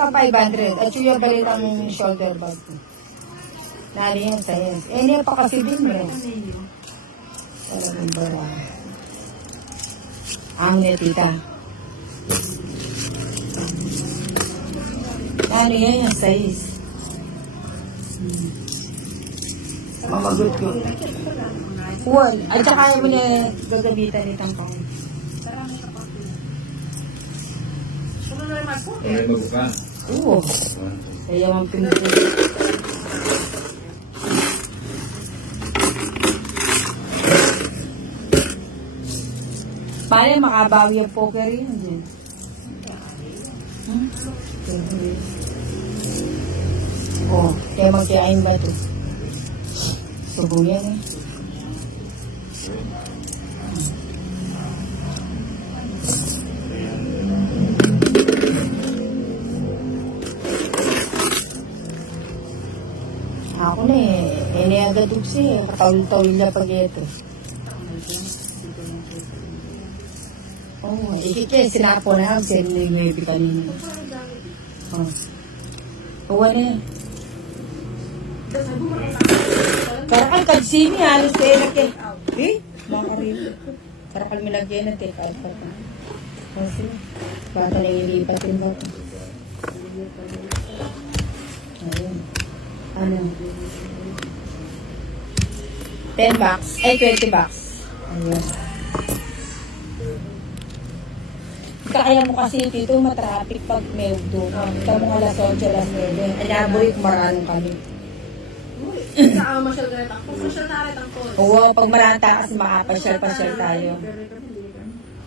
pa 500. At yung balit ang shoulder bag. Nari yan sa yes. Eh, niya pa kasi din eh. Talagang bara. Ang niya, tita. Nari yan yung size. Mamagot ko. Uwan. At saka mo na gagabitan itang pang. Oo. Kaya ang pinutulog. Paano makabawi ang poker yun din? Oh, kaya magkain ba ito? Subo yan eh. Ako na eh. Iniagadog siya. Katawil-tawil na pag ito. Oh, ikikya. Sinapo na ako. Sino yung maybe kanina. Oh. Uwa na yan. Karakal kadsini. Halos na enak eh. Eh? Makarito. Karakal milagyan na take out pa. Kasi bata na ilipatin ba? Ayun. Ano? 10 bucks. Ay, 20 bucks. Ayun. Kaya mo kasi dito matraffic pag may ugdo. Ikaw mo alas 8, alas 9. Anaboy kung maraming kami. Saan masyal ka rin ako? Masyal na rin ako. Oo, pag marata kasi makapasyal-pasyal tayo.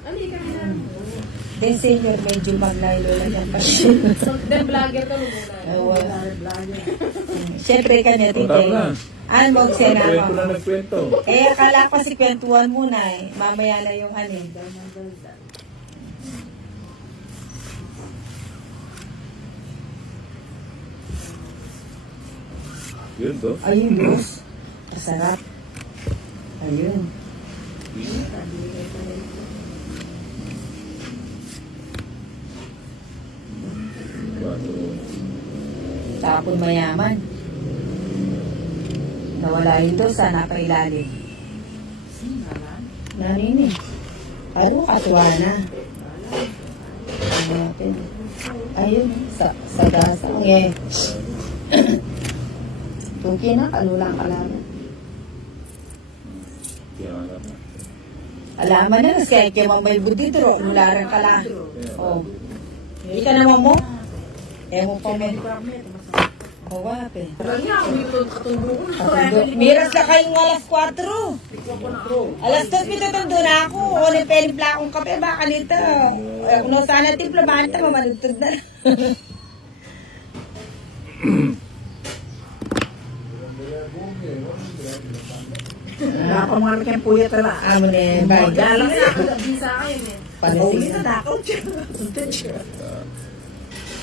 Ano ka rin? Then senior, medyo maglaylo lang yung pasyal. Then vlogger ka mo muna. Oo. Siyempre kanya, tite. Ano mo, sinama mo? Eh, akala ko si kwentuhan muna eh. Mamaya na yung ano. Yun to? Ayun, boss. Masarap. Ayun. Tapon mayaman. Nawala yun doon sa napailalim. Nanini. Ano katuwa na. Ayun. Sa gasa. Okay. Tuki na, kanulang kalaman. Alaman na, kaya kaya mamay budidro, nularang kalaman. Oh. Hindi ka naman mo? Eh mo pa men. Oh, wape. Miras na kayong alas 4. Alas 2, pitutundo na ako. O, nipelimpla akong kape, baka nito. Kung sana timpla, baka mamanutod na. Napamahal ka yung puya tala. Amo na yung bagay. Galang na ako. Bisa kayo, men. Panasig na. Nakakaw siya.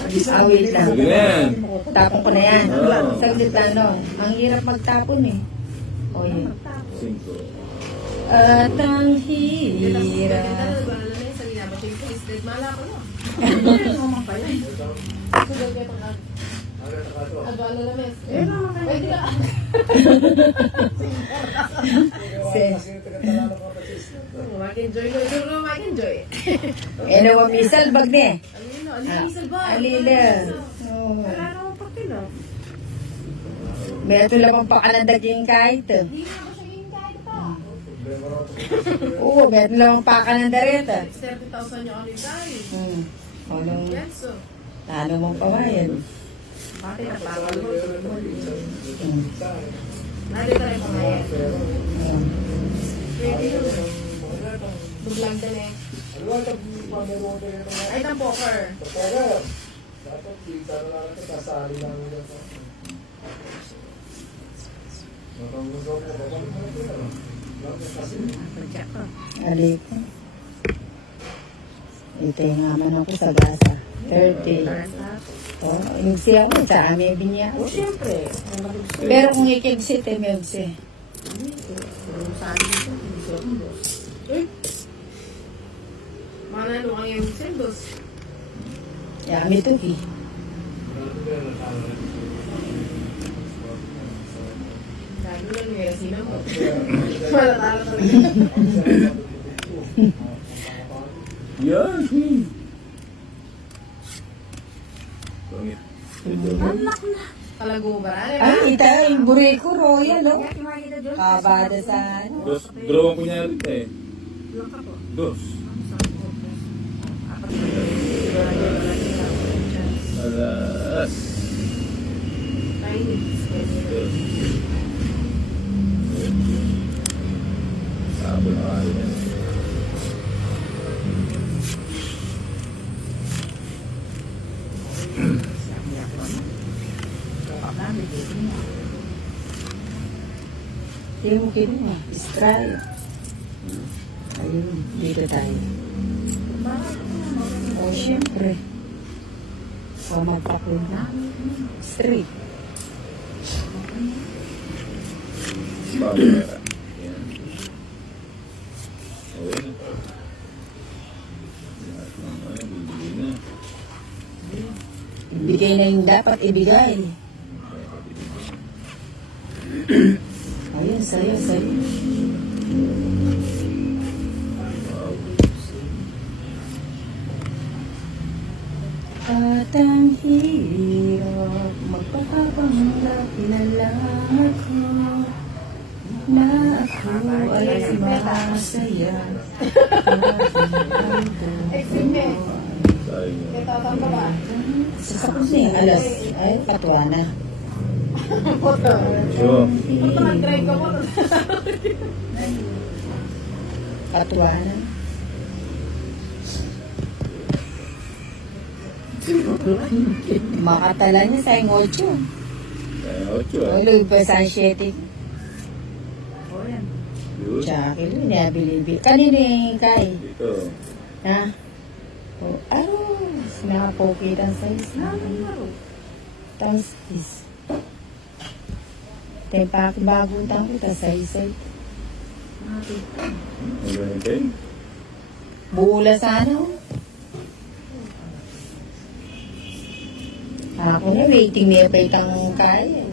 Wait lang. Sige na yan. Tapon ko na yan. Saglit lang, no? Ang hirap magtapon eh. O yun. 5. At ang hirap. Agalo na, mes. Mag-enjoy ko. Mag-enjoy. Eh, nawa misal bag ni. Alinisal ba? Alila. Wala naman pakila. May ito lamang pa ka ng daging kahit. Hindi na ako siya yung kahit pa. Oo, may ito lamang pa ka ng dareta. 30,000 yung ano tayo. Ano? Yes, so. Ano mong pawayan? Bakit napakal mo? Nalita rin pamayan. Pwede yun. Buglang din eh. Ay, ng poker. Alika. Ito yung aman ako sa gasa. 30. Oh, yung siya ko, sa amin binya. O, siyempre. Pero kung ikigsit, eh, may ugsi. Manalo ang iyong sendos. Yami ito, ki. Bulan mo yung sino mo. Malatala talaga. Yan. Pangit. Talago ba? Ay, ita, yung bureko royal, oh. Kabada sa ano. Draw ang kunyari eh. Dos. Alas. Dos. Sabon na kayo yan. Hindi mo kinuha. Straw. Ayun, dito tayo. O, syempre. O, magpapun na. Straight. Sabon na. Yan. Okay na. Lahat ng bibili na. Ibigay na yung dapat ibigay. Ayun, sa'yo, sa'yo. At ang hirap magpapapanggap na lang ako na ako ay masaya. Exime. Sayang yun. Kaya tatang ka ba? Sasakot na yung alas. Ay, patwa na. So, Punta mag-drive ka mo. Patwa na. Makatala niya sa yung 8. sayang 8 ah. Uloy pa sa 7. Yun. Tsaka kilo niya bilibil. Kanino yung kay? Dito. Ha? O, sinapokitan sa isa. Tapos is. Tempak bagong tango, tapos sa isa. Ang ganun kayo. Buula sana. Ako na, waiting niya pa itang kaya.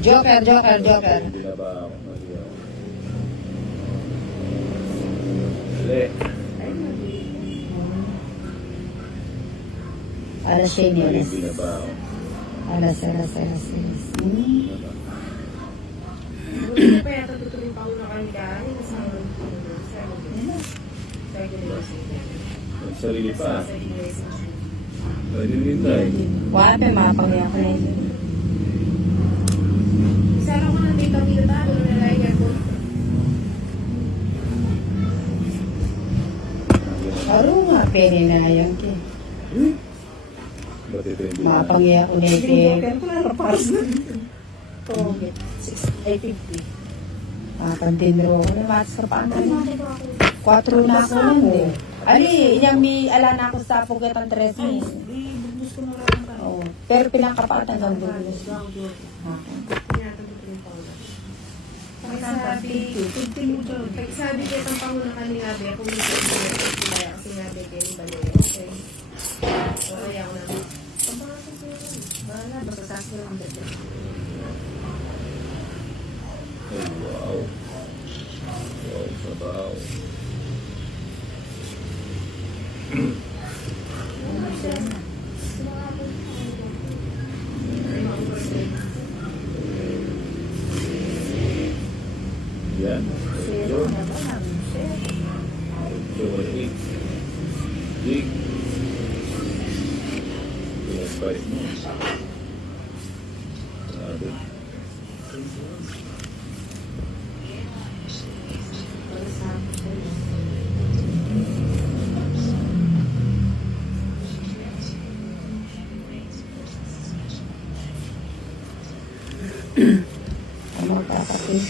Joker. Hindi na ba ako mag-iyaw? Dali. Alas 6 niya, alas. Hindi na ba ako? Alas. Hindi pa yata tutuloy pa ako na kami kain. Ang sarili pa. Pwede rin tayo. Wala pa, mapangya ko na yun. Isa lang ko ng data dito tayo. Ano na lang ko? Aro nga, peninayang ki. Ba't ito hindi na? Mapangya ko na yun. Kaya ko lang rapas na dito. Oo, 850. Makapandinro ko na, matas ka pa. 4 na ako nun eh. Ali, inyang may ala na ako sa Pugatang 3 ni. Bubus ko na lang tayo. Oo. Pero pinakapaat hanggang dulo. Sabi ko itong panguna kanina, Bea, kung hindi ko kumaya kasi nga, Bea, kayo yung bali. Okay. So, kaya ko na. Pagpapasok ko yun. Bahala, basta sa akin lang ang Ay, wow. Wow, sabaw. Yan. So, wait. Jig. Pinag-bite mo. Grabe. Ano kakapin?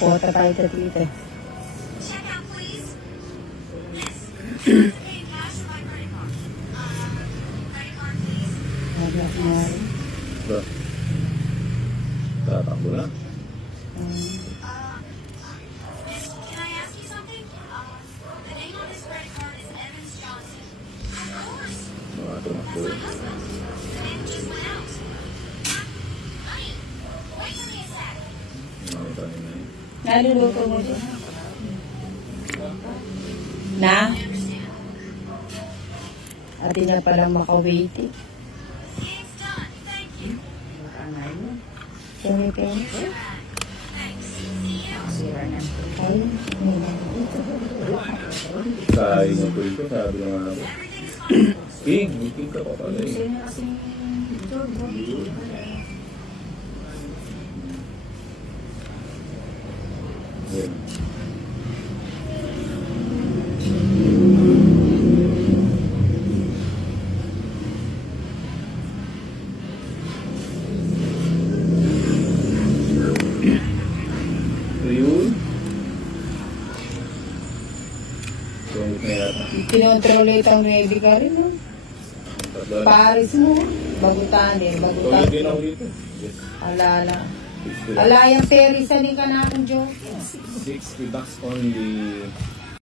Pota tayo sa Twitter. Check out, please. Yes. Hey, cash my credit card. Credit card, please. Nagak na rin. Ba? Tatakbo na. Can I ask you something? The name on this credit card is Evans Johnson. Of course. Mga tumakbo. The name just went out. Honey, wait for me a sec. Nakita niyo na yun. Naluluto mo din. Na? At di na palang makawait eh. It's done. Thank you. Pengi. Thanks. See you. Ay, Sayang yung po ito, sabi ng mga ako. Everything's fine. King ka pa pala eh. Yan. Ayun. Pangit na yata. kinontrolit ang ready ka rin, no? Tatlo. Paris mo, bagutan din, bagutan. Tawagin ako dito. Yes. Alala. 60 Ala, yung Teresa ni ka na akong joke. 60 bucks only.